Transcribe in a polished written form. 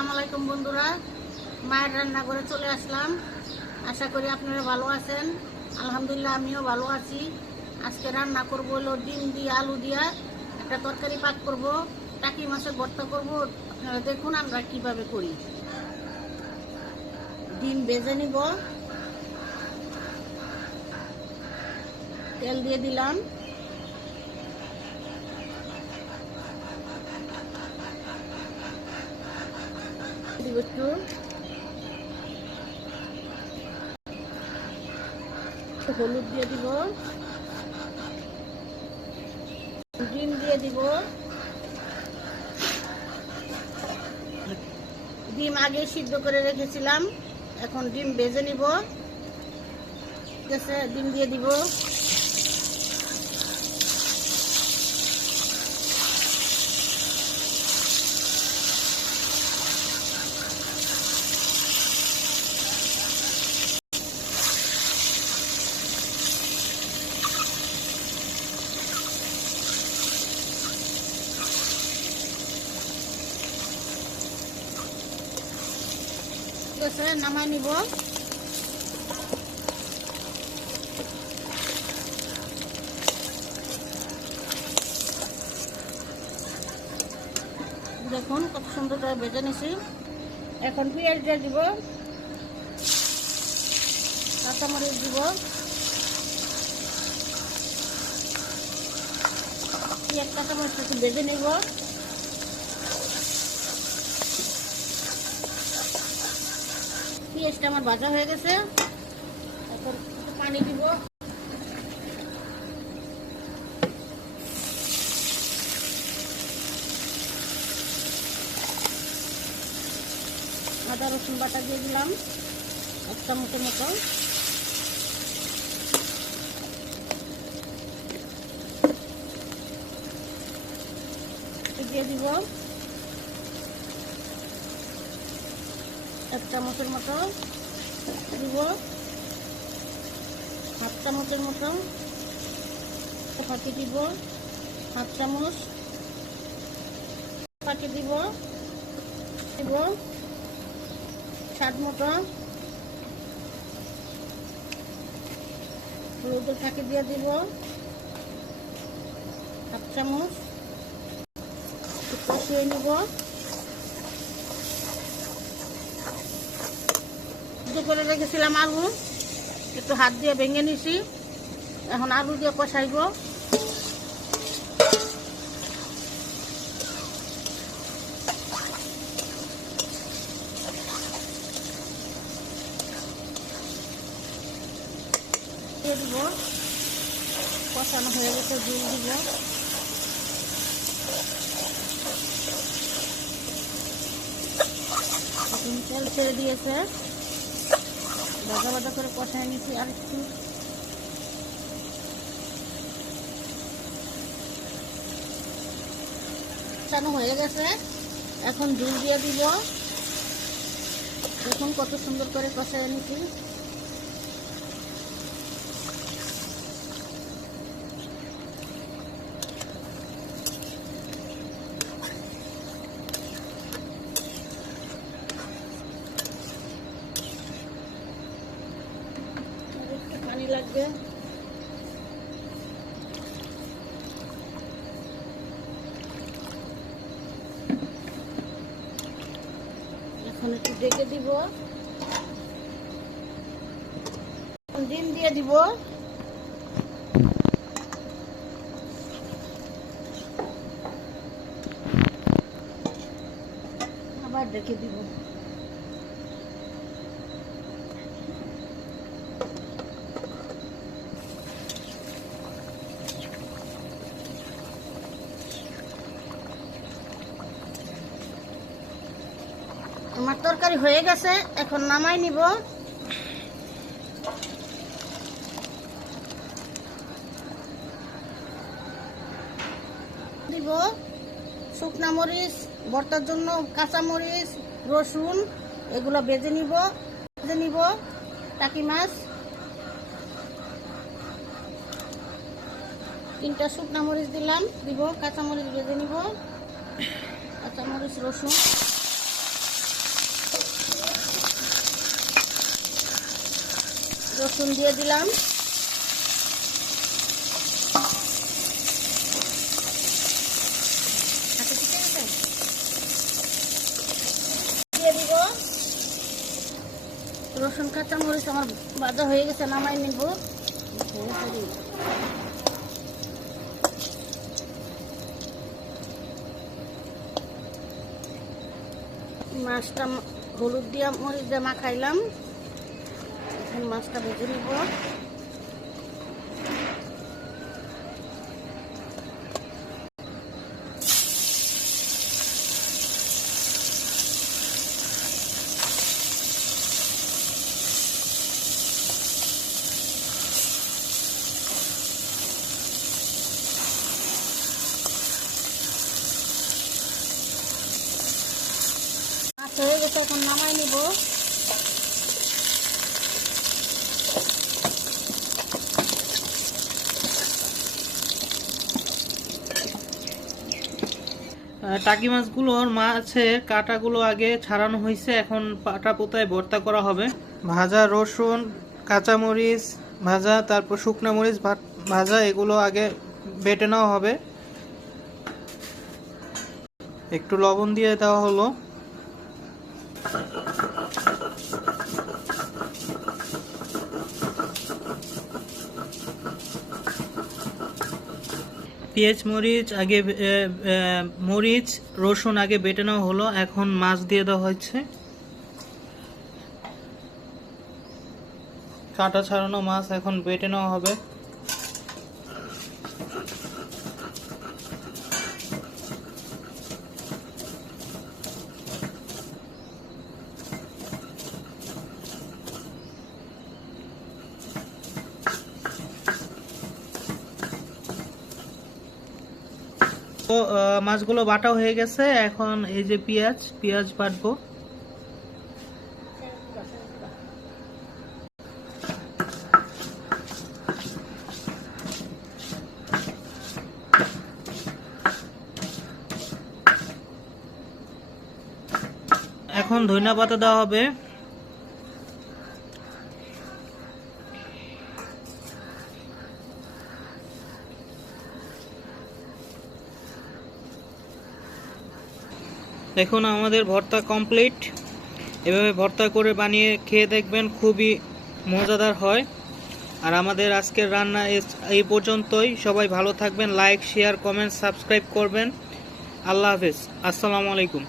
আসসালামু আলাইকুম বন্ধুরা, মায়ের রান্না করে চলে আসলাম। আশা করি আপনারা ভালো আছেন। আলহামদুলিল্লাহ আমিও ভালো আছি। আজকে রান্না করব হলো ডিম দিয়ে আলু দিয়া একটা তরকারি পাক করব, টাকি মাছের ভর্তা করব। আপনারা দেখুন আমরা কিভাবে করি। ডিম ভেজে নিব, তেল দিয়ে দিলাম, একটু হলুদ দিয়ে দিব, ডিম দিয়ে দিব। ডিম আগে সিদ্ধ করে রেখেছিলাম, এখন ডিম ভেজে নিব। ঠিক আছে, ডিম দিয়ে দিব। ঠিক আছে, নামাই নিব। দেখুন কত সুন্দর করে ভেজে নিছি। এখন পেঁয়াজ দিয়ে দিব, কাঁচামরিচ দিব, পেঁয়াজ কাঁচামরিচ একটু ভেজে নিব। পেঁয়াজটা আমার ভাজা হয়ে গেছে, এখন একটু পানি দিব। আদা রসুন বাটা দিয়ে দিলাম 1 চামচের মতো। দিয়ে দিব 1 চামচের মতো, দিব 1/2 চামচের মতো, পাতি দিব 1/2 চামচ, পাতি দিব স্বাদ মতো, হলুদের ফাঁকি দিয়ে দিব 1/2 চামচ, কষিয়ে নিব। করে রেখেছিলাম আলু, একটু হাত দিয়ে ভেঙে নিছি, এখন আলু দিয়ে কষাইব। দিয়ে দিব, কষানো হয়ে গেছে, জল দিব। এখন তেল ছেড়ে দিয়েছে, ভাজা ভাজা করে কষায় নিচ্ছি। আর একটু কষানো হয়ে গেছে, এখন জল দিয়ে দিব। দেখুন কত সুন্দর করে কষায় নিচ্ছি। পানি লাগবে, এখন একটু ঢেকে দিব। ডিম দিয়ে দিব, আবার ঢেকে দিব। আমার তরকারি হয়ে গেছে, এখন নামাই নিব। দিব শুকনা মরিচ, ভর্তার জন্য কাঁচা মরিচ, রসুন, এগুলো ভেজে নিব। টাকি মাছ 3টা শুকনা মরিচ দিলাম, দিব কাঁচা মরিচ ভেজে নিব, কাঁচা মরিচ, রসুন। রসুন দিয়ে দিলাম, দিয়ে দিব রসুন কাঁচামরিচ। আমার ভাজা হয়ে গেছে, নামাই নিব। মাছটা হলুদ দিয়ে মরিচ দিয়ে মাখাইলাম, এখন মাছটা ভেজে নিব। মাছ হয়ে গেছে, এখন নামাই নিব। টাকি মাছগুলোর মাছের কাঁটাগুলো আগে ছাড়ানো হয়েছে, এখন পাটা পোতায় ভর্তা করা হবে। ভাজা রসুন, কাঁচামরিচ ভাজা, তারপর শুকনা মরিচ ভাজা, এগুলো আগে বেটে নেওয়া হবে। একটু লবণ দিয়ে দেওয়া হলো। পেঁয়াজ মরিচ রসুন আগে বেটে নেওয়া হলো, এখন মাছ দিয়ে দেওয়া হচ্ছে। কাঁটা ছাড়ানো মাছ এখন বেটে নেওয়া হবে। তো মাছগুলো বাটা হয়ে গেছে, এখন এই যে পেঁয়াজ বাটবো। এখন ধনিয়া পাতা দেওয়া হবে। দেখুন আমাদের ভর্তা কমপ্লিট। এভাবে ভর্তা করে বানিয়ে খেয়ে দেখবেন, খুবই মজাদার হয়। আর আমাদের আজকের রান্না এই পর্যন্তই। সবাই ভালো থাকবেন, লাইক শেয়ার কমেন্ট সাবস্ক্রাইব করবেন। আল্লাহ হাফেজ, আসসালামু আলাইকুম।